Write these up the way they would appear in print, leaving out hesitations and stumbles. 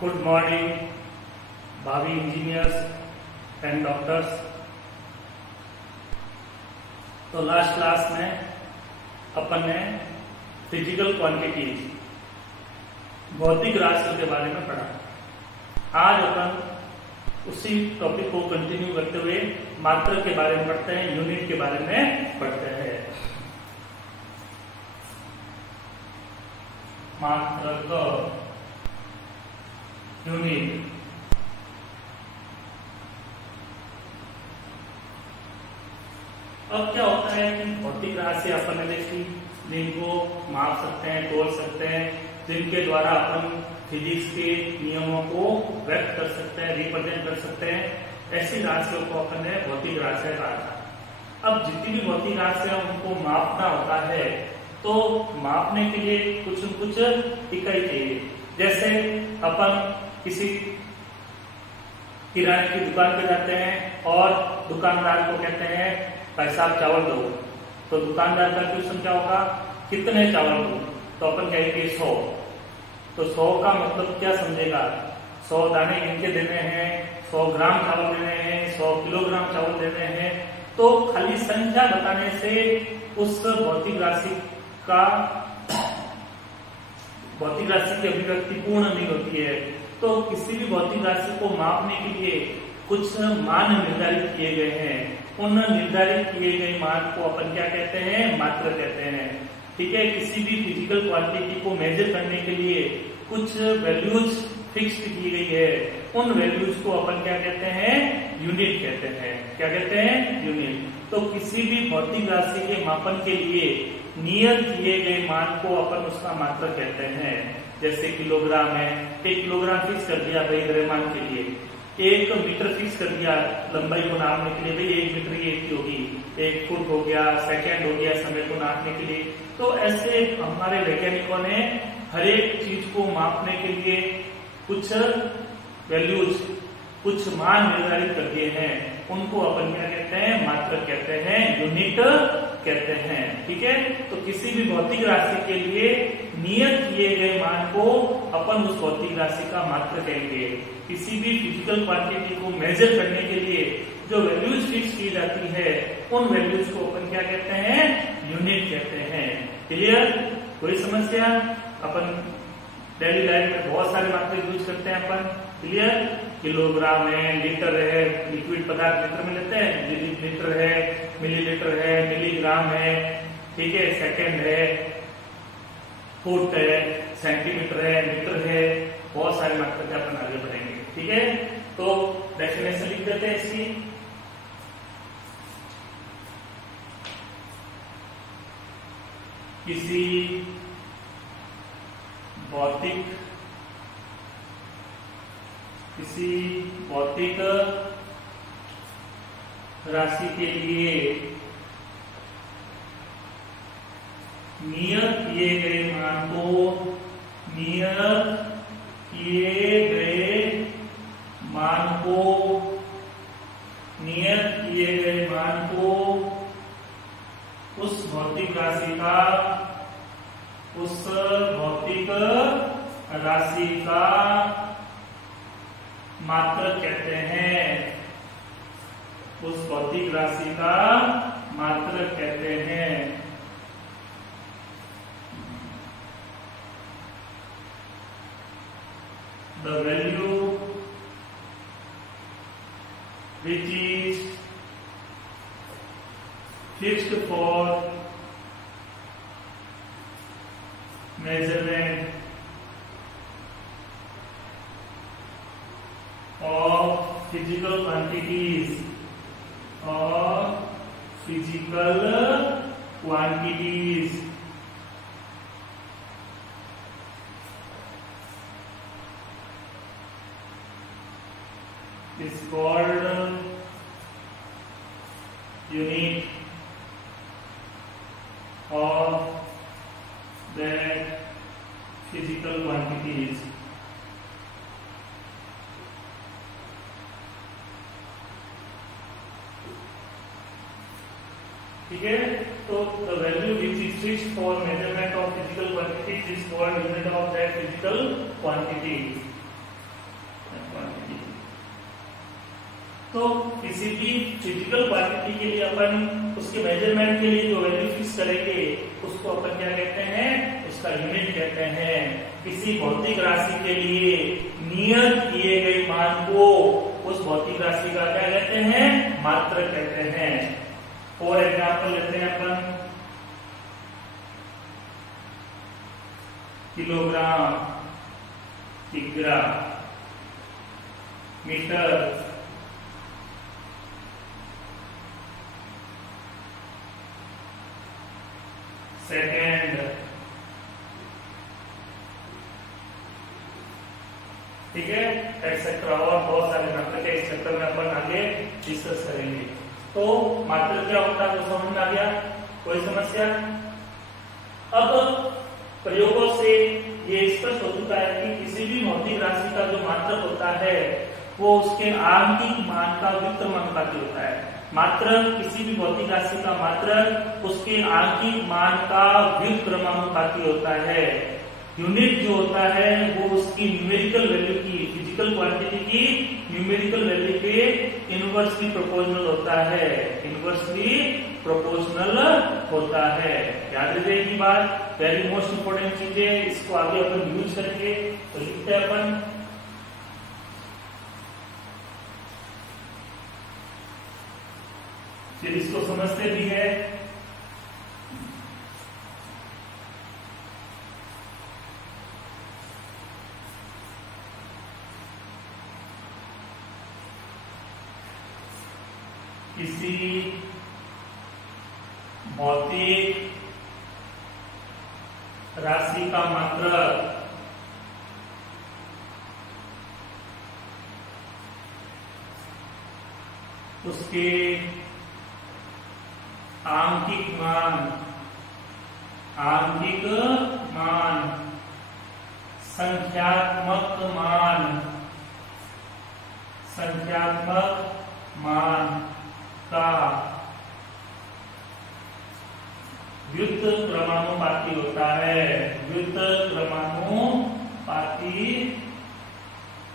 Good morning भावी engineers and doctors. तो last class में अपन ने फिजिकल क्वांटिटीज भौतिक राशियों के बारे में पढ़ा। आज अपन उसी टॉपिक को कंटिन्यू करते हुए मात्रक के बारे में पढ़ते हैं, यूनिट के बारे में पढ़ते हैं। मात्रक यूनिट अब क्या होता है कि भौतिक राशि अपन ने देखी, जिनको माप सकते हैं, तोल सकते हैं, जिनके द्वारा अपन फिजिक्स के नियमों को व्यक्त कर सकते हैं, रिप्रेजेंट कर सकते हैं। ऐसी राशियों को अपन ने भौतिक राशियां कहा था। अब जितनी भी भौतिक राशियां उनको मापना होता है, तो मापने के लिए कुछ न कुछ इकाई चाहिए। जैसे अपन किसी किराने की दुकान पे जाते हैं और दुकानदार को कहते हैं भाई साहब चावल दो, तो दुकानदार का क्वेश्चन क्या होगा, कितने चावल दो? तो अपन कहेंगे 100। तो 100 का मतलब क्या समझेगा, 100 दाने इनके देने हैं, 100 ग्राम चावल देने हैं, 100 किलोग्राम चावल देने हैं। तो खाली संख्या बताने से उस भौतिक राशि की अभिव्यक्ति पूर्ण नहीं होती है। तो किसी भी भौतिक राशि को मापने के लिए कुछ मान निर्धारित किए गए हैं। उन निर्धारित किए गए मान को अपन क्या कहते हैं, मात्रक कहते हैं। ठीक है, किसी भी फिजिकल क्वांटिटी को मेजर करने के लिए कुछ वैल्यूज फिक्स्ड की गई है। उन वैल्यूज को अपन क्या कहते हैं, यूनिट कहते हैं। क्या कहते हैं, यूनिट। तो किसी भी भौतिक राशि के मापन के लिए नियत किए गए मान को अपन उसका मात्रक कहते हैं। जैसे किलोग्राम है, 1 किलोग्राम फिक्स कर दिया भाई द्रव्यमान के लिए, 1 मीटर फिक्स कर दिया लंबाई को नापने के लिए, भाई 1 मीटर ये होगी, 1 फुट हो गया, सेकेंड हो गया समय को नापने के लिए। तो ऐसे हमारे वैज्ञानिकों ने हर एक चीज को मापने के लिए कुछ वैल्यूज, कुछ मान निर्धारित कर दिए हैं। उनको अपन क्या कहते हैं, मात्रक कहते हैं, यूनिट कहते हैं। ठीक है, तो किसी भी भौतिक राशि के लिए नियत किए गए मान को अपन उस भौतिक राशि का मात्रक कहेंगे। किसी भी फिजिकल क्वांटिटी को मेजर करने के लिए जो वैल्यूज फिक्स की जाती है, उन वैल्यूज को अपन क्या कहते हैं, यूनिट कहते हैं। क्लियर? कोई समस्या? अपन डेली लाइफ में बहुत सारे मात्रक यूज करते हैं अपन। क्लियर? किलोग्राम है, लीटर है, लिक्विड पदार्थ लीटर में लेते हैं, लीटर है, मिलीलीटर है, मिलीग्राम है, ठीक है, सेकंड है, फुट है, सेंटीमीटर है, मीटर है। बहुत सारे मात्रक अपन आगे बढ़ेंगे। ठीक है, तो डेफिनेशन लिख देते हैं इसकी। किसी भौतिक राशि के लिए नियत किए गए मान को, उस भौतिक राशि का मात्रक कहते हैं। उस भौतिक राशि का मात्रक कहते हैं। The value which is fixed for measurement of physical quantities is called unit of that physical quantities। ठीक है, तो the value which is fixed for measurement of physical quantities is called unit of that physical quantity। Quantity. तो किसी भी physical quantity के लिए अपन उसके measurement के लिए जो वैल्यू फिक्स करेंगे उसको अपन क्या कहते हैं, उसका यूनिट कहते हैं। किसी भौतिक राशि के लिए नियत किए गए मान को उस भौतिक राशि का क्या कहते हैं, मात्रक कहते हैं। फॉर एग्जाम्पल लेते हैं अपन किलोग्राम, किग्रा, मीटर, सेकेंड, ठीक है, एक्सेट्रा और बहुत सारे मात्रक है। इस चैप्टर में अपन आगे डिस्कस करेंगे। तो मात्रक क्या होता है वो समझ में आ गया, कोई समस्या? अब प्रयोगों से ये स्पष्ट हो चुका है कि किसी भी भौतिक राशि का जो मात्रक होता है वो उसके आंगिक मान का व्युत्क्रमानुपाती होता है। मात्रक किसी भी भौतिक राशि का मात्रक उसके आंगिक मान का व्युत्क्रमानुपाती होता है। यूनिट जो होता है वो उसकी न्यूमेरिकल वैल्यू की, फिजिकल क्वांटिटी की न्यूमेरिकल वैल्यू के इनवर्सली प्रोपोर्शनल होता है, इनवर्सली प्रोपोर्शनल होता है। याद रखिए ये बात, वेरी मोस्ट इंपोर्टेंट चीज है। इसको आगे अपन यूज करके तो लिखते हैं अपन फिर इसको समझते भी है। किसी भौतिक राशि का मात्रक उसके आंकिक मान, संख्यात्मक मान का व्युत्क्रमानुपाती होता है, व्युत्क्रमानुपाती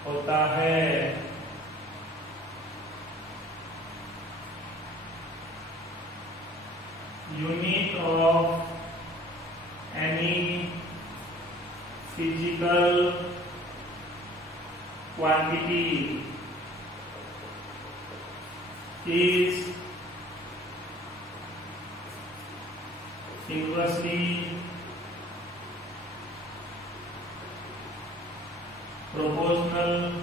होता है। Unit of any physical quantity is inversely proportional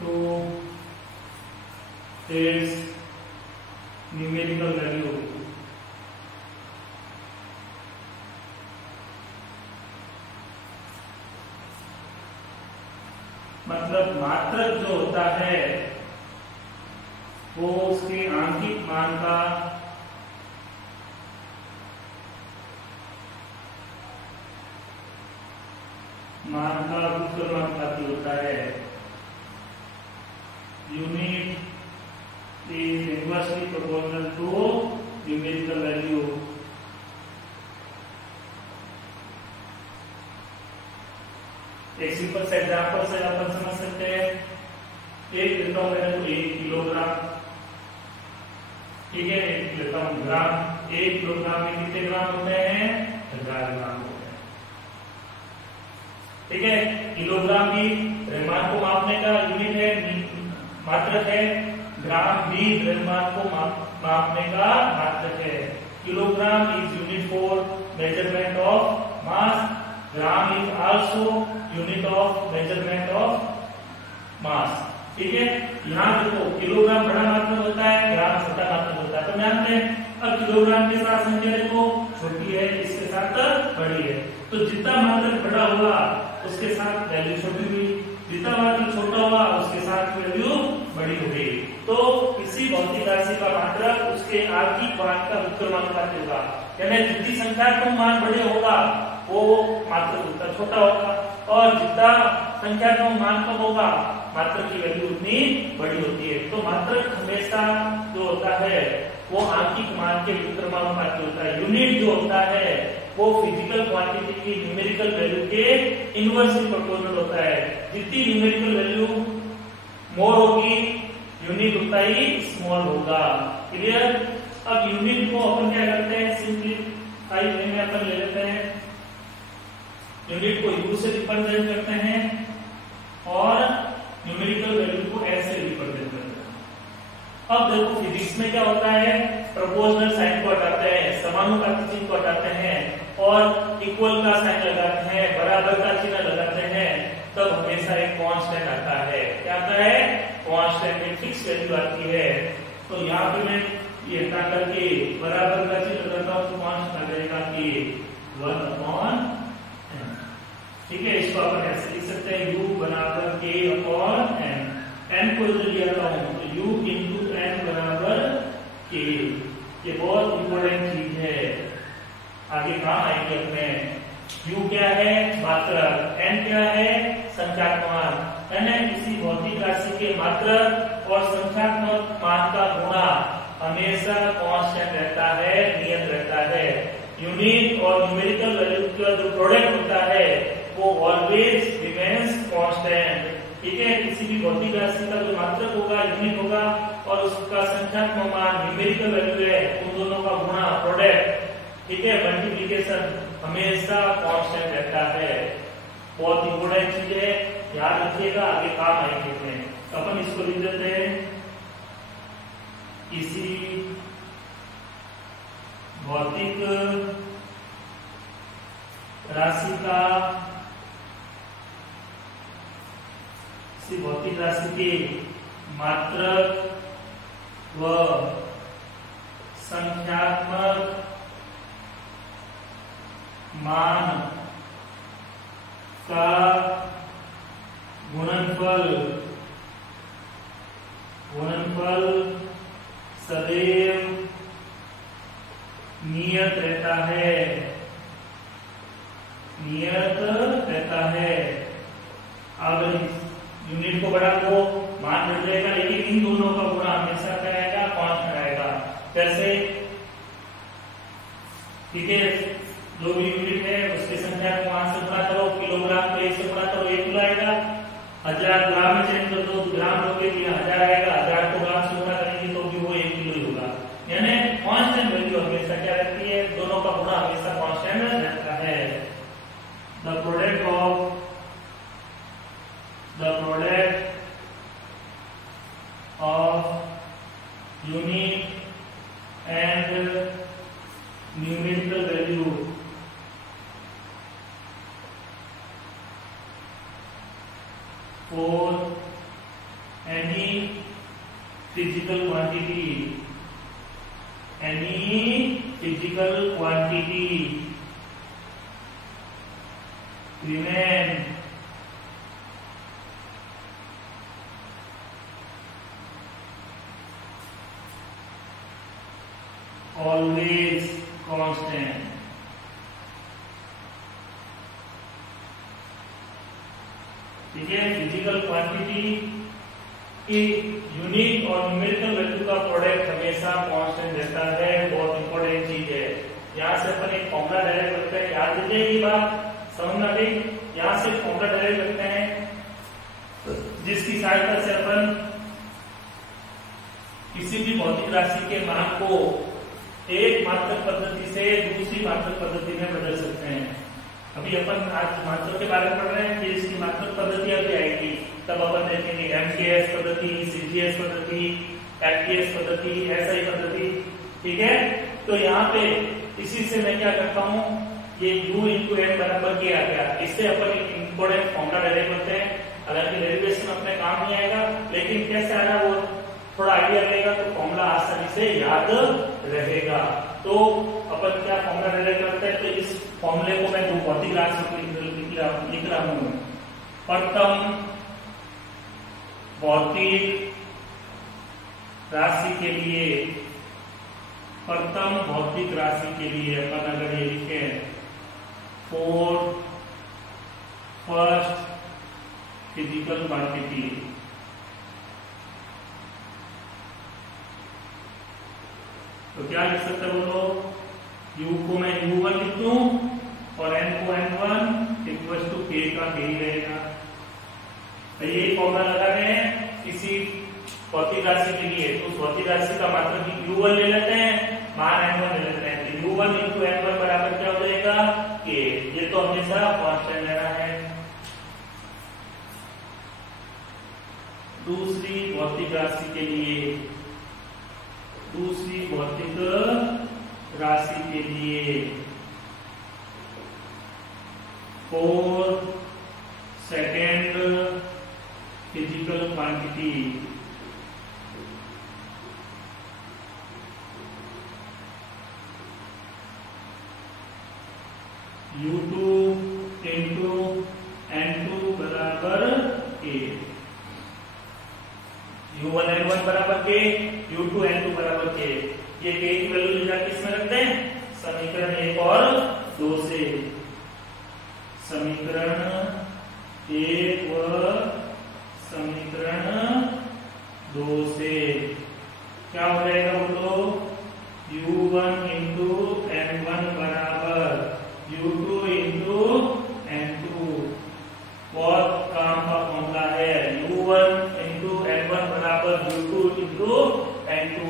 to its numerical value। मतलब मात्रक जो होता है वो उसके आंकिक मान का व्युत्क्रमानुपाती होता है। Unit is inversely proportional to numerical value. एक सिंपल से एग्जांपल से अपन समझ सकते हैं। एक लेता हूं मैंने तो 1 किलोग्राम, ठीक है, एक लेता हूं ग्राम। 1 किलोग्राम में कितने ग्राम होते हैं? 1000 ग्राम होते हैं, ठीक है। किलोग्राम भी द्रव्यमान को मापने का यूनिट है, मात्रक है। ग्राम भी द्रव्यमान को मापने का मात्रक है। Kilogram is unit for measurement of mass, gram is also unit of measurement of mass, ठीक है। यहाँ देखो किलोग्राम बड़ा मात्रक होता है, ग्राम छोटा मात्रक होता है, तो ध्यान दें। अब किलोग्राम के साथ संख्या देखो छोटी है, इसके साथ बड़ी है, तो जितना मात्रक बड़ा हुआ उसके साथ वैल्यू छोटी हुई, जितना मात्रक छोटा हुआ उसके साथ वैल्यू बड़ी हो गई। तो किसी भौतिक राशि का मात्रक उसके आंकिक मान का व्युत्क्रमानुपाती होगा, यानी जितनी संख्यात्मक मान बड़े होगा वो मात्रक उतना छोटा होगा, और जितना संख्यात्मक मान कम होगा मात्रक की वैल्यू उतनी बड़ी होती है। तो मात्रक हमेशा जो होता है वो आंकिक मान के व्युत्क्रमानुपाती होता है। यूनिट जो होता है वो फिजिकल क्वांटिटी की न्यूमेरिकल वैल्यू के इनवर्सली प्रोपोर्शनल होता है। जितनी न्यूमेरिकल वैल्यू मोर होगी यूनिट उतना ही स्मॉल होगा। क्लियर। अब यूनिट को अपन क्या करते हैं, सिंपलीफाई में अपन ले लेते हैं, यूनिट को यू से रिप्रेजेंट करते हैं और न्यूमेरिकल वैल्यू को एस से रिप्रेजेंट करते हैं। अब देखो फिजिक्स में क्या होता है, प्रोपोर्शनल साइन को हटाते हैं, समानुपाती चिन्ह को हटाते हैं और इक्वल का साइन लगाते हैं, बराबर का चिन्ह लगाते हैं, तब हमेशा एक कांस्टेंट आता है। क्या आता है, कांस्टेंट, एक फिक्स वैल्यू आती है। तो यहाँ पे मैं ये हटा करके बराबर का चिन्ह लगाता हूँ तो कांस्टेंट आ जाएगा कि 1/n। ठीक है, इसको अपन ऐसे लिख सकते हैं, u बराबर k/n। n को इधर लिया था हूं तो u इंटू n बराबर k। ये बहुत इंपॉर्टेंट चीज है, आगे काम आएगी अपने। u क्या है, मात्रक, n क्या है, संख्यात्मक। यानी किसी भौतिक राशि के मात्रक और संख्यात्मक मान का गुणा हमेशा कांस्टेंट रहता है, नियत रहता है। यूनिट और न्यूमेरिकल वैल्यू का जो प्रोडक्ट होता है वो ऑलवेज रिमेन्स कांस्टेंट। ठीक है, किसी भी भौतिक राशि का जो मात्रक होगा, यूनिट होगा, और उसका संख्यात्मक मान न्यूमेरिकल वैल्यू है, उन दोनों का गुणा, प्रोडक्ट, ठीक है, मल्टीप्लिकेशन हमेशा कांस्टेंट रहता है। बहुत इंपोर्टेंट चीज है, याद रखिएगा, आगे काम आएंगे। अपन इसको लिख देते हैं, किसी भौतिक राशि का, किसी भौतिक राशि के मात्रक व संख्यात्मक मान का गुणनफल सदैव नियत रहता है, नियत रहता है। अगर यूनिट को बढ़ा दो मान बढ़ जाएगा, लेकिन इन दोनों का गुणा हमेशा क्या आएगा, कांस्टेंट आएगा। जैसे ठीक है, जो भी यूनिट है उसकी संख्या को 5 से गुणा करो, किलोग्राम को 1 से गुणा करो, 1 किलो आएगा। 1000 ग्राम में चेंज कर दो, ग्राम लोगे तो 1000 आएगा, 1000 को ग्राम से गुणा करेंगे तो भी वो 1 किलो ही होगा। यानी कांस्टेंट वैल्यू हमेशा क्या रहती है, दोनों का गुणा हमेशा कांस्टेंट रहता है। The product of unit and numerical value for any physical quantity remain always constant। ठीक है, फिजिकल क्वांटिटी की यूनिट और न्यूमेरिकल वैल्यू का प्रोडक्ट हमेशा कांस्टेंट रहता है। बहुत इंपॉर्टेंट चीज है। यहाँ से अपन एक फॉर्मूला डायरेक्ट करते हैं, याद रखिए ये बात, समझना भी। यहाँ से फॉर्मूला डायरेक्ट करते हैं जिसकी सहायता से अपन किसी भी भौतिक राशि के मान को एक मात्रक पद्धति से दूसरी मात्रक पद्धति में बदल सकते हैं। अभी अपन आज मात्रक के बारे में पढ़ रहे हैं, फिर इसकी मात्रक पद्धति अभी आएगी, तब अपन देखेंगे MKS पद्धति, CGS पद्धति, FKS पद्धति, SI पद्धति। ठीक है, तो यहाँ पे इसी से मैं क्या करता हूँ, ये U इंटू N बराबर के आ गया, इससे अपन एक इम्पोर्टेंट फॉर्मूला डायरेक्ट करते हैं। हालांकि डेरिवेशन अपने काम नहीं आएगा, लेकिन कैसे आना वो थोड़ा आइडिया रहेगा तो फॉर्मूला आसानी से याद रहेगा। तो अपन क्या फॉर्मूला डायरेक्ट करते हैं, तो इस फॉर्मूले को मैं दो भौतिक राशि को लिख रहा हूं। प्रथम भौतिक राशि के लिए, प्रथम भौतिक राशि के लिए अपन अगर ये लिखें, फॉर फर्स्ट फिजिकल क्वांटिटी, तो क्या लिख सकते हो बोलो, u को मैं u1 लिख दूं और n को n1 इक्वल टू k का k ही रहेगा। तो ये फॉर्मूला लगा रहे हैं किसी भौतिक राशि के लिए, तो उस भौतिक राशि का मात्रक U1 ले लेते हैं, मान N1 ले लेते हैं। तो U1 इंटू N1 बराबर क्या हो जाएगा K। ये तो हमेशा कांस्टेंट लेना है। दूसरी भौतिक राशि के लिए, दूसरी भौतिक राशि के लिए 4 second physical quantity U2 into N2 बराबर K। U1 N1 बराबर K, U2 N2 बराबर K। ये K की वैल्यू ले जाके इसमें रखते हैं समीकरण 1 और 2 से। समीकरण 1 व समीकरण 2 से क्या हो जाएगा बोलो? U1 इंटू N1 बराबर U2 इंटू N2। बहुत काम का फॉर्मूला है। U1 इंटू N1 बराबर U2 इंटू N2।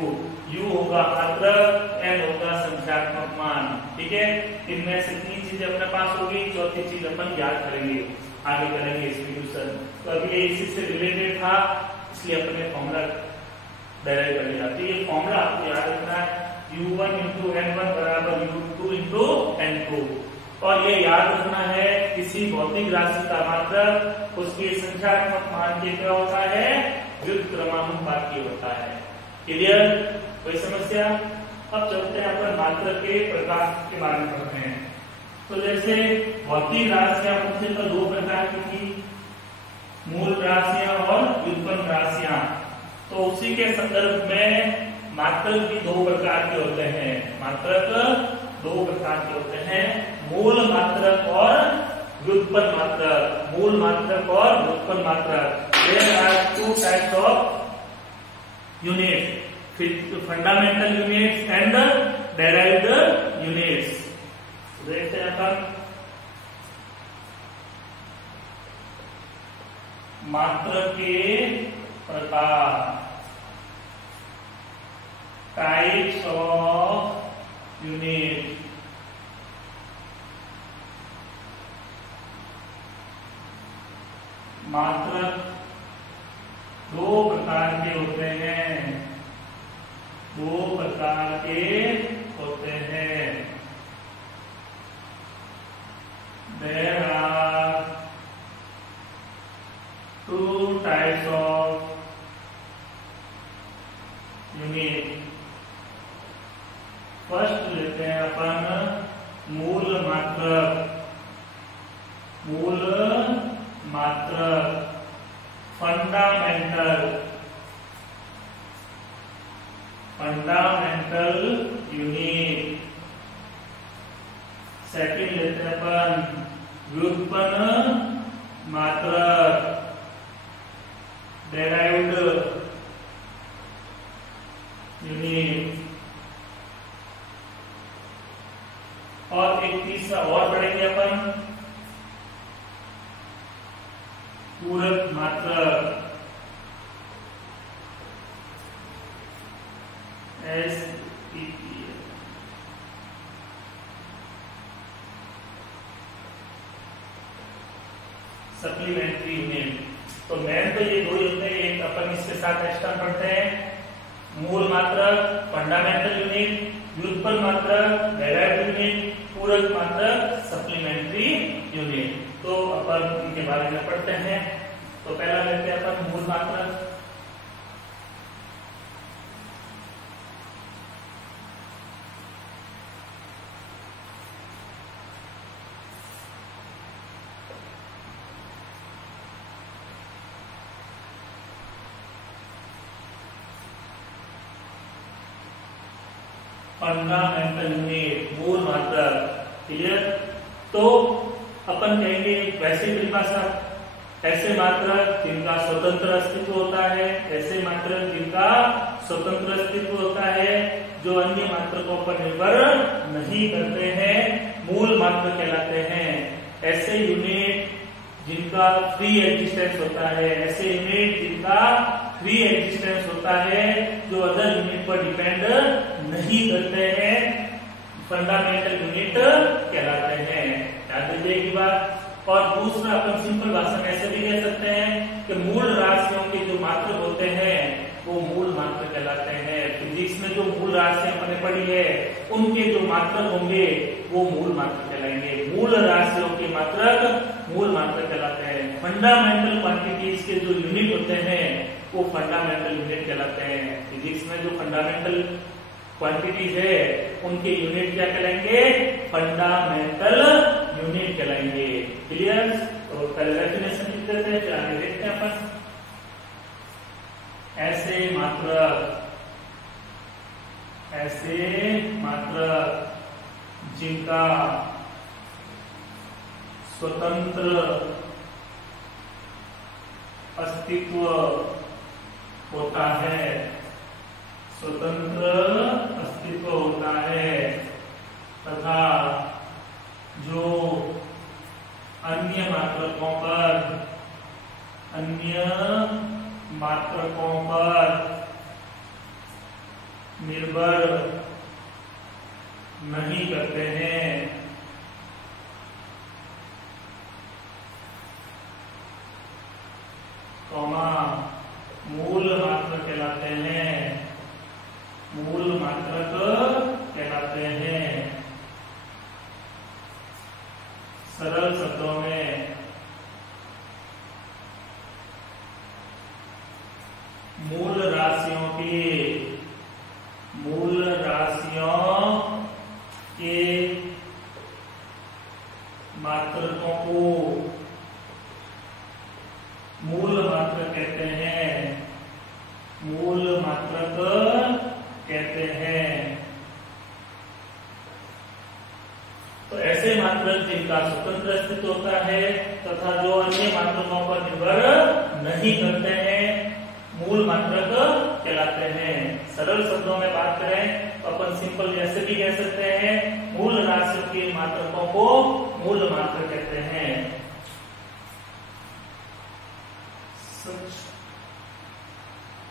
U होगा मात्रक, N होगा संख्यात्मक मान। ठीक है, इनमें से 3 चीजें अपने पास होगी, चौथी चीज अपन याद करेंगे, आगे करेंगे एक्सप्लिकेशन। तो अभी ये इसी से रिलेटेड था, इसलिए अपने फॉर्मूला डायरेक्ट कर लिया। तो ये फॉर्मूला आपको याद रखना है, U1 इंटू N1 बराबर U2 इंटू N2। और ये याद रखना है किसी भौतिक राशि का मात्रक उसके संख्यात्मक मान के क्या होता है? व्युत्क्रमानुपाती होता है। क्लियर? कोई समस्या? अब चलते हैं अपन मात्रक के प्रकार के बारे में पढ़ते हैं। तो जैसे भौतिक राशियां मुख्यतः 2 प्रकार की थी, मूल राशियां और व्युत्पन्न राशियां। तो उसी के संदर्भ में मात्रक भी 2 प्रकार के होते हैं। मात्रक 2 प्रकार के होते हैं, मूल मात्रक और व्युत्पन्न मात्रक। मूल मात्रक और व्युत्पन्न मात्रक। There are 2 types of units, fundamental units and derived units। देखते हैं अपन मात्रक के प्रकार, टाइप्स ऑफ यूनिट। मात्रक 2 प्रकार के होते हैं, 2 प्रकार के होते हैं। There are 2 types of unit। First लेते हैं अपन मूल मात्रक। मूल मात्रक, फंडामेंटल यूनिट। सेकंड लेते हैं अपन व्युत्पन्न मात्रक, डेराइव्ड यूनिट। और एक तीसरा और पढ़ेंगे अपन, पूरक मात्रक, SPPL। Supplementary unit. तो मेन तो ये 2 ही होते हैं, एक अपन इसके साथ एक्स्ट्रा पढ़ते हैं, मूल मात्रक फंडामेंटल यूनिट, व्युत्पन्न मात्रक डेराइव्ड यूनिट, पूरक मात्रक सप्लीमेंट्री यूनिट। तो अपन इनके बारे में पढ़ते हैं। तो पहला लेते हैं अपन मूल मात्रक। फंडामेंटल यूनिट, मूल मात्रक। क्लियर? तो अपन कहेंगे वैसे परिभाषा, ऐसे मात्रक जिनका स्वतंत्र अस्तित्व होता है, ऐसे मात्रक जिनका स्वतंत्र अस्तित्व होता है, जो अन्य मात्रकों पर निर्भर नहीं करते हैं, मूल मात्रक कहलाते हैं। ऐसे यूनिट जिनका फ्री एग्जिस्टेंस होता है, ऐसे यूनिट जिनका फ्री एग्जिस्टेंस होता है जो अदर यूनिट पर डिपेंड नहीं करते हैं, फंडामेंटल यूनिट कहलाते हैं। याद रखिए की बात। और दूसरा अपन सिंपल भाषा में ऐसे भी कह सकते हैं कि मूल राशियों के जो मात्रक होते हैं वो मूल मात्रक कहलाते हैं। फिजिक्स में जो मूल राशियां अपने पढ़ी है उनके जो मात्रक होंगे वो मूल मात्रक कहलाएंगे। मूल राशियों के मात्रक मूल मात्रक कहलाते हैं। फंडामेंटल क्वांटिटीज के जो यूनिट होते हैं वो फंडामेंटल यूनिट कहलाते हैं। फिजिक्स में जो फंडामेंटल क्वांटिटीज है उनके यूनिट क्या कहलाएंगे? फंडामेंटल यूनिट कहलाएंगे। क्लियर? तो पहले डेफिनेशन लिख देते हैं, फिर आगे देखते हैं अपन। ऐसे मात्रक जिनका स्वतंत्र अस्तित्व होता है, स्वतंत्र अस्तित्व होता है तथा जो अन्य मात्रकों पर निर्भर नहीं करते हैं, मूल मात्रक कहलाते हैं। मूल मात्रक कहलाते हैं। सरल शब्दों में मूल राशियों के मात्रकों को मूल मात्रक कहते हैं। मूल मात्रक कहते हैं। तो ऐसे मात्रक जिनका स्वतंत्र अस्तित्व होता है तथा जो अन्य मात्रकों पर निर्भर नहीं करते हैं मूल मात्रक कहलाते हैं। सरल शब्दों में बात करें तो अपन सिंपल ऐसे भी कह सकते हैं मूल राशियों के मात्रकों को मूल मात्रक कहते हैं। Such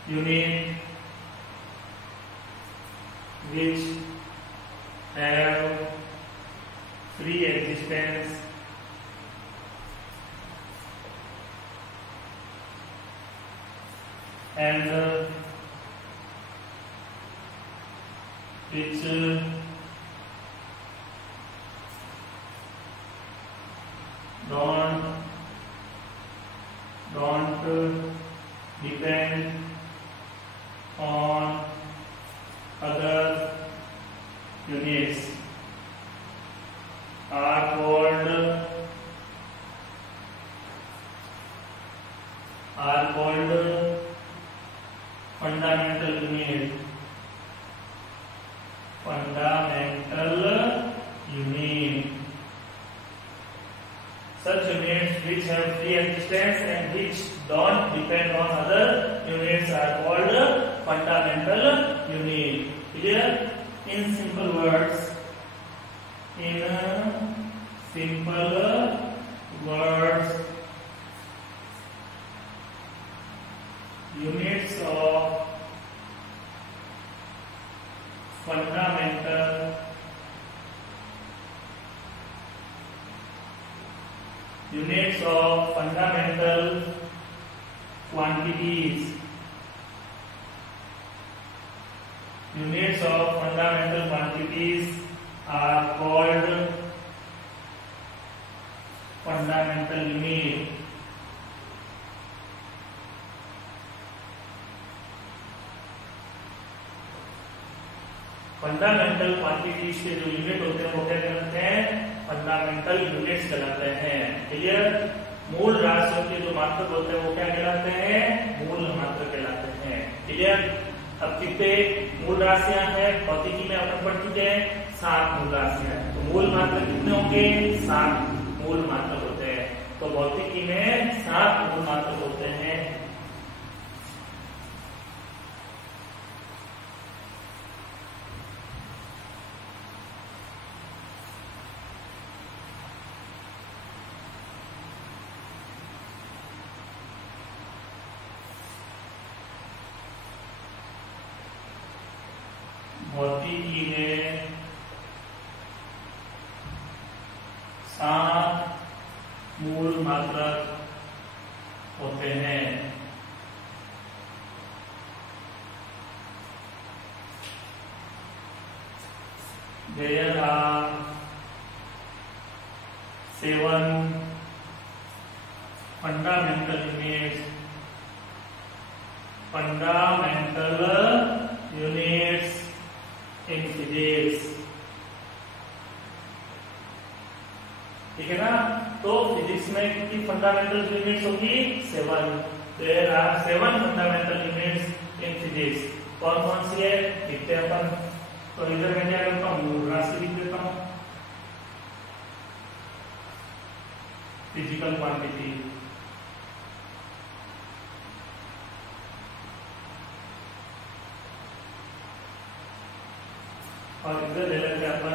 unit which have free existence and which don't depend on other units are called fundamental unit. Fundamental unit. Such units which have free existence and which don't depend on other units are called fundamental unit. Clear? In simple words, units of fundamental quantities. Units of fundamental quantities are called fundamental unit. Fundamental quantities के जो unit होते हैं वो क्या कहलाते हैं? Fundamental units कहलाते हैं। क्लियर? मूल राशियों के जो मात्रक होते हैं वो क्या कहलाते हैं? मूल मात्रक कहलाते हैं। क्लियर? अब कितने मूल राशियां हैं? भौतिकी में अपन पढ़ चुके हैं 7 मूल राशियां। तो मूल मात्रक कितने होंगे? 7 मूल मात्रक होते हैं। तो भौतिकी में 7 मूल मात्रक होते हैं। भौतिकी में 7 मूल मात्रक होते हैं। There are 7 fundamental units in physics। ठीक है ना? तो फिजिक्स में कितनी फंडामेंटल यूनिट्स होगी? 7। There are 7 fundamental units in physics। कौन कौन सी है देखते हैं अपन। तो इधर मैं क्या करता हूँ, मूल राशि लिख देता हूँ, फिजिकल क्वांटिटी। और इधर ले लेते हैं अपन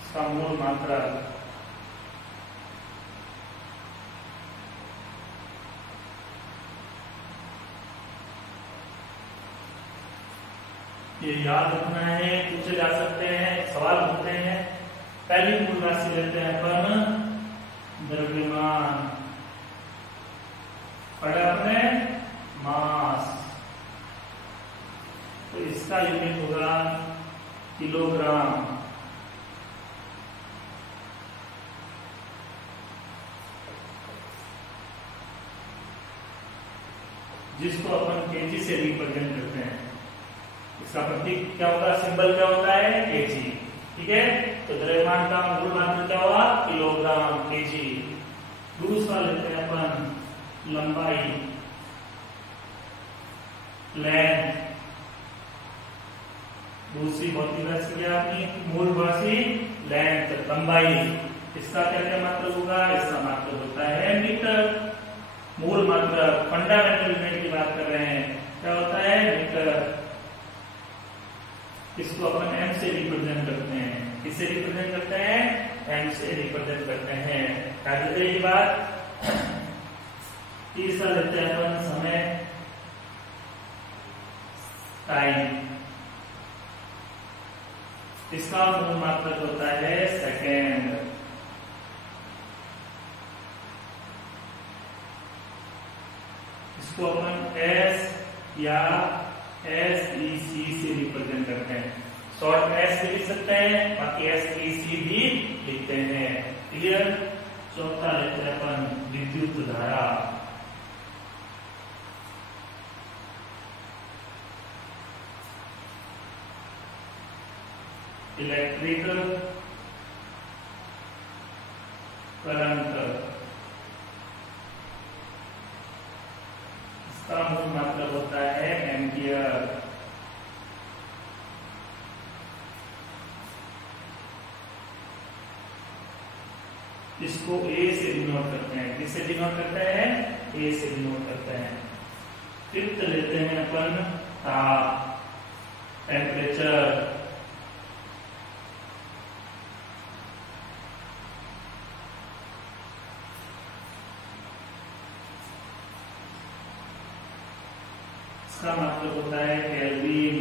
इसका मूल मात्रा। ये याद रखना है, पूछे जा सकते हैं, सवाल होते हैं। पहली मूल राशि लेते हैं अपन द्रव्यमान, पढ़े आपने मास। तो इसका यूनिट होगा किलोग्राम। जिसको अपन केजी से रिप्रेजेंट करते हैं। इसका प्रतीक क्या होगा, सिंबल क्या होता है, केजी। ठीक है, तो द्रव्यमान का मूल मात्रा क्या होगा, किलोग्राम, केजी। दूसरा लेते हैं अपन लंबाई, लेंथ। दूसरी भौतिक राशि क्या अपनी मूल राशि लेंथ, लंबाई। इसका क्या क्या मात्रक होगा, इसका मात्रक होता है मीटर। मूल मात्रक फंडामेंटल यूनिट की बात कर रहे हैं, क्या होता है, मीटर। इसको अपन एम से रिप्रेजेंट करते हैं। किससे रिप्रेजेंट करते हैं, एम से रिप्रेजेंट करते हैं। क्या बात। तीसरा लेते हैं अपन समय, टाइम। इसका मूल मात्रक होता है सेकेंड। इसको अपन एस या SEC से रिप्रेजेंट करते हैं। शॉर्ट एस भी लिख सकते हैं, बाकी SEC भी लिखते हैं। क्लियर। चौथा लेते हैं अपन विद्युत धारा। Electric current. इसका मूल मात्रक होता है एम्पियर। इसको ए से डिनोट करते हैं। किससे डिनोट करते हैं, ए से डिनोट करते हैं। फिफ्थ लेते हैं अपन ताप, टेम्परेचर। इसका मतलब होता है केल्विन।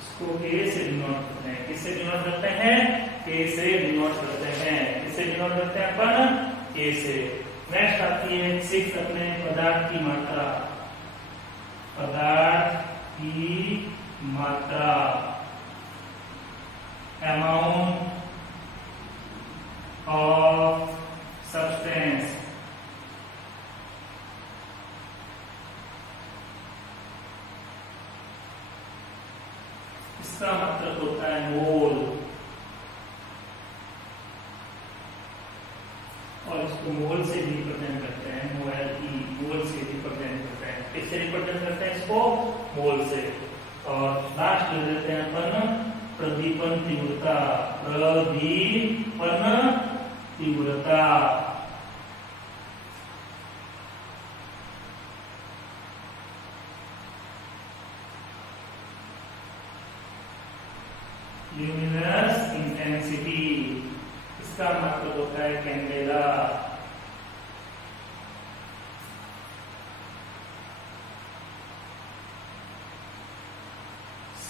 इसको ए से डिनोट करते हैं। किससे डिनोट करते हैं, ए से डिनोट करते हैं। किससे डिनोट करते हैं अपन, ए से। नेक्स्ट आती है 6 अपने पदार्थ की मात्रा। पदार्थ की मात्रा, अमाउंट ऑफ सब्सटेंस। इसका मतलब होता है मोल। और इसको मोल से रिप्रेजेंट करते हैं, मोल से रिप्रेजेंट करते हैं। किससे रिप्रेजेंट करते हैं इसको, मोल से। और लास्ट ले लेते हैं अपन प्रदीपन तीव्रता। प्रदीपन तीव्रता। Luminous intensity. इसका मतलब होता है कैंडेला।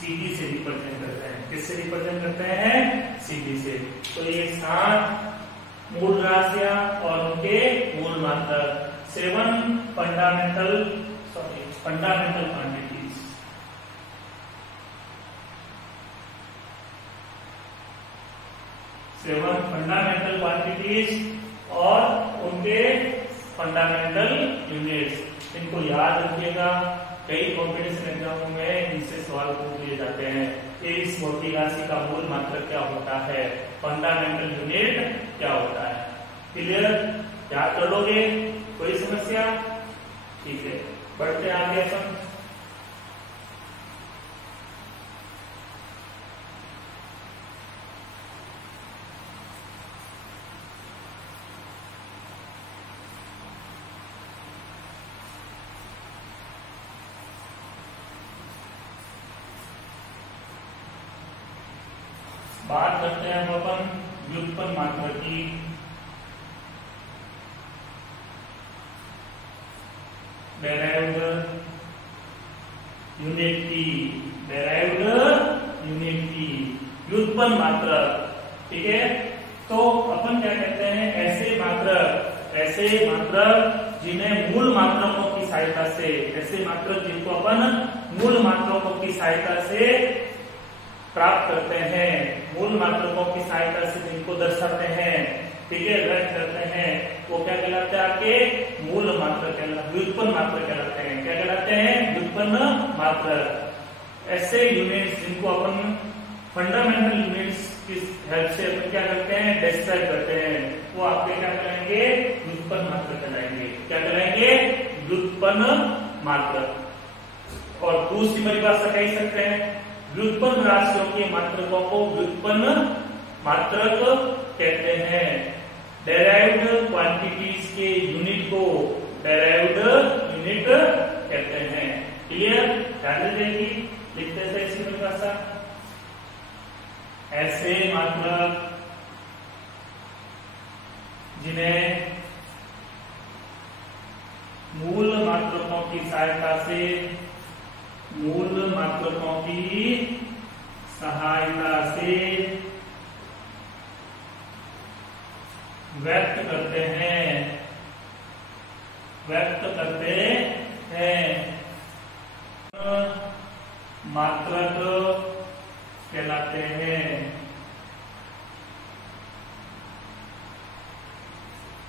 सीधी से रिप्रेजेंट करते हैं। किससे रिप्रेजेंट करते हैं? सीधी से। तो ये 7 मूल राशियां और उनके मूल मात्रक, 7 fundamental quantities. Seven fundamental quantities और उनके फंडामेंटल यूनिट्स। इनको याद रखिएगा, कई कॉम्पिटिशन एग्जामों में इनसे सवाल पूछ लिए जाते हैं कि इस भौतिक राशि का मूल मात्रक क्या होता है, फंडामेंटल यूनिट क्या होता है। क्लियर? याद कर लोगे? कोई समस्या? ठीक है, बढ़ते आगे अपन। बात करते हैं अपन व्युत्पन्न मात्रा की। डेराइव्ड यूनिट की, डेराइव्ड यूनिट की व्युत्पन्न मात्रा। ठीक है, तो अपन क्या कहते हैं, ऐसे मात्रक जिन्हें मूल मात्रकों की सहायता से, ऐसे मात्रक जिनको अपन मूल मात्रकों की सहायता से प्राप्त करते हैं, मूल मात्रकों की सहायता से जिनको दर्शाते हैं, ठीक है, व्यक्त करते हैं, वो क्या कहलाते हैं? आपके मूल मात्रक कहलाते हैं, व्युत्पन्न मात्रक कहलाते हैं। क्या कहलाते हैं? व्युत्पन्न मात्रक। ऐसे यूनिट्स जिनको अपन फंडामेंटल यूनिट्स की हेल्प से अपन क्या करते हैं? डिस्क्राइब करते हैं, वो आपके क्या कहलाएंगे? व्युत्पन्न मात्रक कहलाएंगे। क्या कहलाएंगे? व्युत्पन्न मात्रक। और दूसरी परिभाषा कह सकते हैं, व्युत्पन्न राशियों के मात्रकों को व्युत्पन्न मात्रक कहते हैं। डेराइव्ड क्वांटिटीज के यूनिट को डेराइव्ड यूनिट कहते हैं। क्लियर? ध्यान देगी, लिखते थे इसकी परिभाषा। ऐसे मात्रक जिन्हें मूल मात्रकों की सहायता से, मूल मात्रकों की सहायता से व्यक्त करते हैं, मात्रक कहलाते हैं।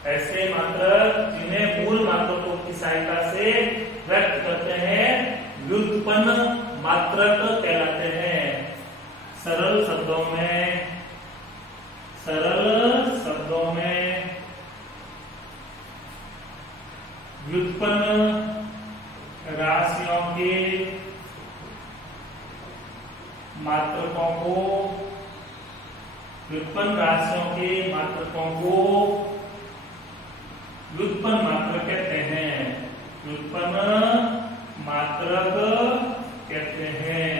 ऐसे मात्रक जिन्हें मूल मात्रकों की सहायता से व्यक्त करते हैं व्युत्पन्न मात्रक कहलाते हैं। सरल शब्दों में व्युत्पन्न राशियों के मात्रकों को, व्युत्पन्न राशियों के मात्रकों को व्युत्पन्न मात्रक कहते हैं। व्युत्पन्न मात्रक कहते हैं।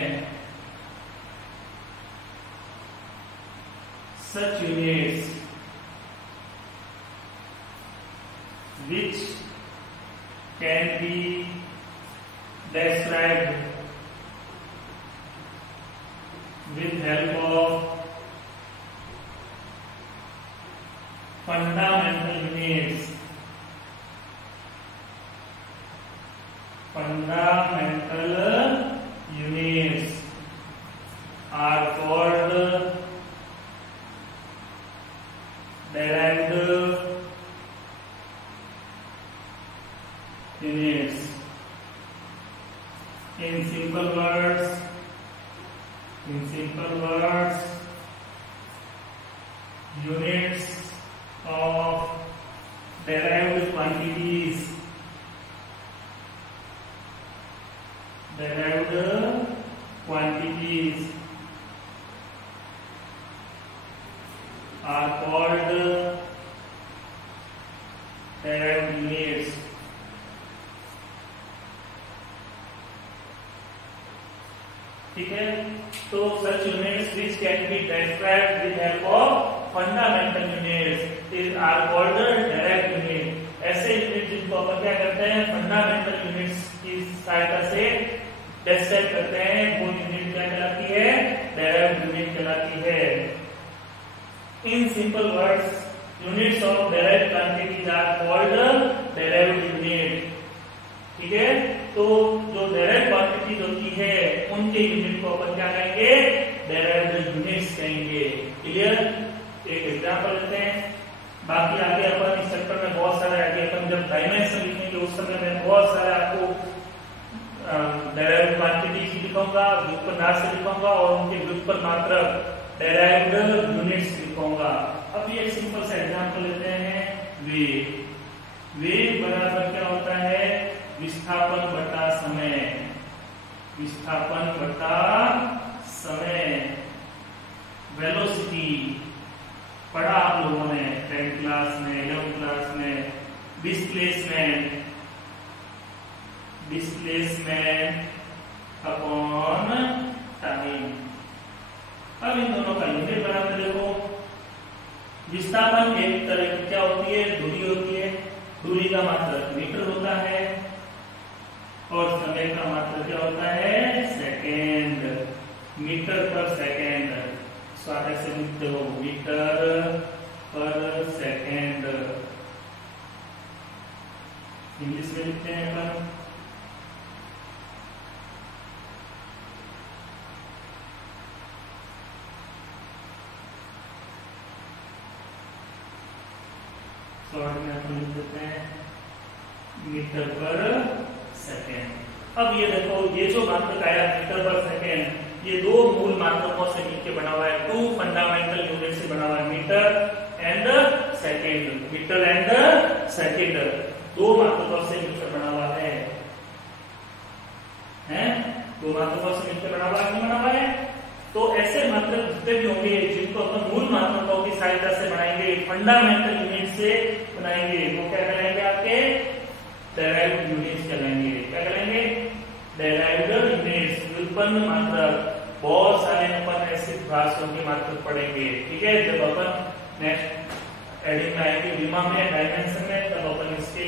Such units which can be described with help of fundamental units. Fundamental units are called derived units. In simple words, units of derived quantities, are called derived units. ठीक है, तो such units which can be described with help of fundamental units are called derived unit. ऐसे unit जिनको अपन क्या करते हैं, fundamental units की सहायता से डिस्क्राइब करते हैं, वो यूनिट क्या कहलाते हैं? कहलाती है? डेराइव्ड यूनिट कहलाती है। In simple words, units of derived quantities are called derived unit. ठीक है, तो जो डेराइव्ड क्वांटिटीज होती है उनके यूनिट को अपन क्या कहेंगे? डेराइव्ड यूनिट्स कहेंगे। क्लियर? एक एग्जांपल लेते हैं, बाकी आगे अपन इस चैप्टर में बहुत सारे आगे अपन जब डायमेंशन लिखेंगे उस समय में बहुत सारे आपको डेराइव्ड क्वांटिटीज लिखूंगा, व्युत्पन्नार्थ से लिखूंगा और उनके व्युत्पन्न मात्रक डेराइव्ड यूनिट्स लिखूंगा। अब ये सिंपल सा एग्जांपल लेते हैं, वेग। वेग बराबर क्या होता है? विस्थापन बटा समय। विस्थापन बटा समय, वेलोसिटी पढ़ा आप लोगों ने 10th क्लास में, 11th क्लास में। Displacement, displacement upon time. अब इन दोनों का यूनिट बनाते देखो। विस्थापन एक तरह की क्या होती है? दूरी होती है। दूरी का मात्रक मीटर होता है और समय का मात्रक क्या होता है? सेकेंड। मीटर पर सेकेंड, ऐसे लिखते हो, मीटर पर सेकेंड। इंग्लिश में लिखते हैं अपन शॉर्ट में अपन लिख देते हैं मीटर पर सेकेंड। अब ये देखो, ये जो मात्रक आया मीटर पर सेकेंड, ये दो मूल मात्रकों से मिलकर बना हुआ है। 2 फंडामेंटल यूनिट से बना हुआ है, metre and second. Metre and second दो मात्रकों से मिलकर बना हुआ है। दो मात्रकों से मिलकर बना हुआ है, नहीं बना हुआ है? तो ऐसे मात्रक जितने भी होंगे जिनको अपन मूल मात्रकों की सहायता से बनाएंगे, फंडामेंटल यूनिट से बनाएंगे, वो क्या करेंगे? आपके डेराइव्ड यूनिट्स कहलाएंगे। क्या करेंगे? डेराइव्ड यूनिट्स, व्युत्पन्न मात्रक। बहुत सारे अपन ऐसे राशियों के मात्रक पढ़ेंगे। ठीक है, जब अपन नेक्स्ट एडिंग में आएंगे, विमा में, डायमेंशन में, तब अपन इसके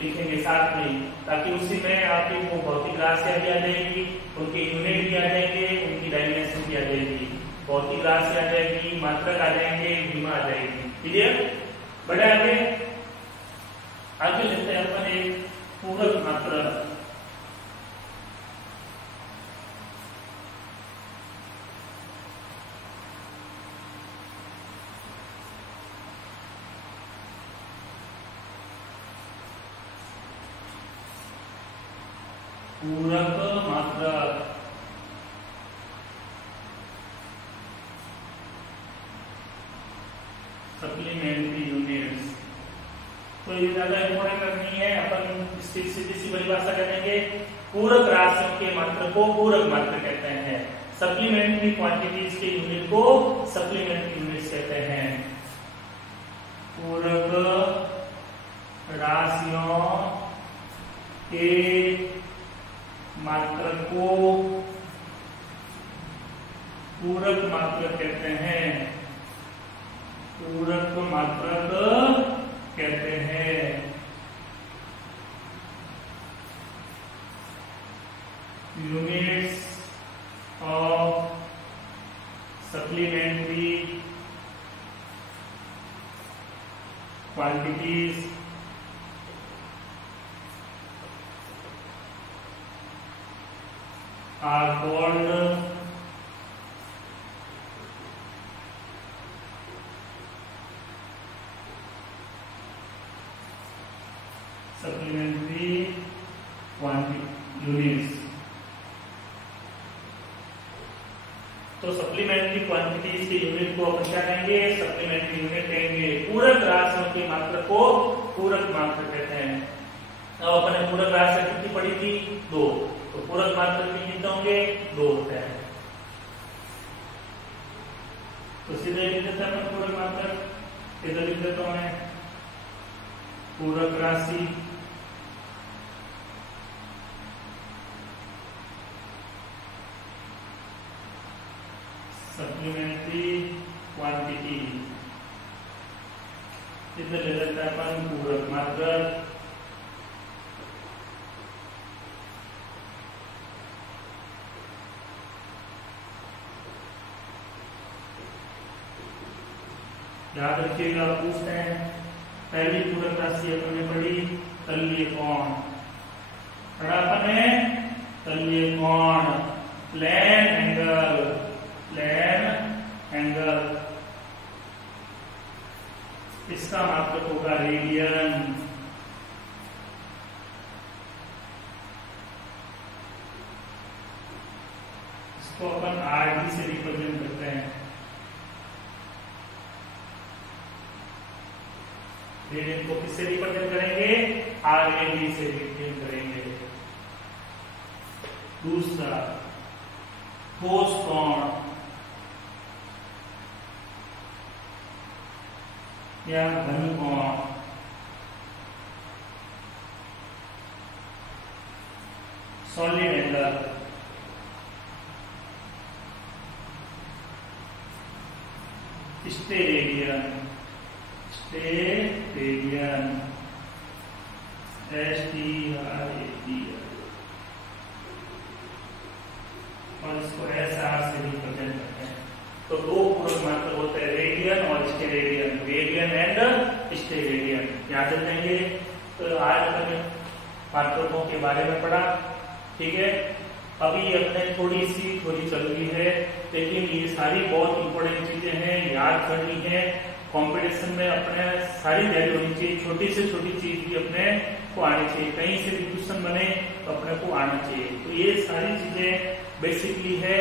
लिखेंगे साथ में, ताकि उसी में आपकी वो भौतिक राशियां भी आ जाएगी, उनके यूनिट भी आ जाएंगे, उनकी डायमेंशन भी आ जाएगी, भौतिक राशि आ जाएगी, मात्रक आ जाएंगे, विमा आ जाएगी। क्लियर? बढ़े आगे। आगे लेते हैं अपन एक पूरक मात्रक। पूरक मात्रक सप्लीमेंट्री यूनिट्स। तो ये ज्यादा इंपॉर्टेंट नहीं है, अपन सीधी सी परिभाषा करेंगे। पूरक राशियों के मात्रक को पूरक मात्रक कहते हैं। सप्लीमेंट्री क्वांटिटीज के यूनिट को सप्लीमेंट्री यूनिट्स कहते हैं। पूरक राशियों के मात्रक को पूरक मात्रक कहते हैं। पूरक मात्रक कहते हैं। Units of supplementary quantities are called supplementary units। तो सप्लीमेंट्री क्वांटिटीज के यूनिट को अपन क्या कहेंगे? सप्लीमेंट्री यूनिट कहेंगे। पूरक राशियों के मात्रक को पूरक मात्रक कहते हैं। अब अपन ने पूरक राशि कितनी पढ़ी थी? 2। तो पूरक मात्रक भी कितने होंगे? 2 होते हैं। तो सीधे लिख देते हैं पूरक मात्रक। इधर लिख देता हूं मैं पूरक राशि सप्लीमेंट्री क्वांटिटी। इधर ले लेते हैं अपन पूरक मात्रक। याद रखिएगा, पूछते हैं। पहली पूरक राशि अपने पढ़ी तलीय कोण, पढ़ा अपने तलीय कोण, प्लेन एंगल, प्लेन एंगल, इसका मात्रक होगा रेडियन। इसको अपन आरडी से रिप्रेजेंट करते हैं। रेडियन को किससे रिप्रेजेंट करेंगे? आरएडी से रिप्रेजेंट करेंगे। दूसरा ठोस कोण या घन कोण, solid angle, steradian, steradian, STRADIAN, और इसको SR से रिप्रेजेंट करते हैं। तो दो पूरक मात्रक होते हैं, रेडियन और स्टेरेडियन, रेडियन एंड स्टेरेडियन, याद रखेंगे। तो आज हमने मात्रकों के बारे में पढ़ा, ठीक है। अभी अपने थोड़ी सी थोड़ी चल रही है, लेकिन ये सारी बहुत इंपॉर्टेंट चीजें हैं, याद करनी है। कंपटीशन में अपने सारी तैयारी होनी चाहिए, छोटी से छोटी चीज भी अपने को आनी चाहिए, कहीं से भी क्वेश्चन बने तो अपने को आना चाहिए। तो ये सारी चीजें बेसिकली है,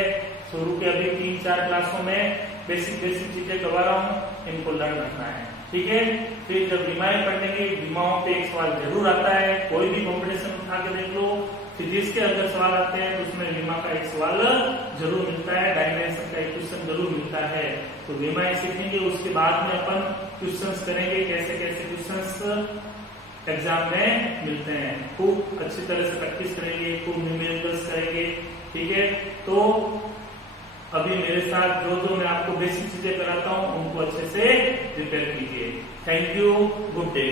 शुरू के अभी 3-4 क्लासों में बेसिक चीजें करवा रहा हूँ, इनको लर्न करना है, ठीक है। फिर जब विमाएं पढ़ने की, विमाओं पे एक सवाल जरूर आता है, कोई भी कॉम्पिटिशन उठा के देख लो, फिजिक्स के अंदर सवाल आते हैं तो उसमें विमा का एक सवाल जरूर मिलता है, डायमेंशन का एक क्वेश्चन जरूर मिलता है। तो विमाएं सीखेंगे, उसके बाद में अपन क्वेश्चंस करेंगे, कैसे कैसे क्वेश्चंस एग्जाम में मिलते हैं। खूब अच्छी तरह से प्रैक्टिस करेंगे, खूब न्यूमेरिकल्स करेंगे, ठीक है। तो अभी मेरे साथ जो मैं आपको बेसिक चीजें कराता हूँ उनको अच्छे से प्रिपेयर कीजिए। Thank you, good day.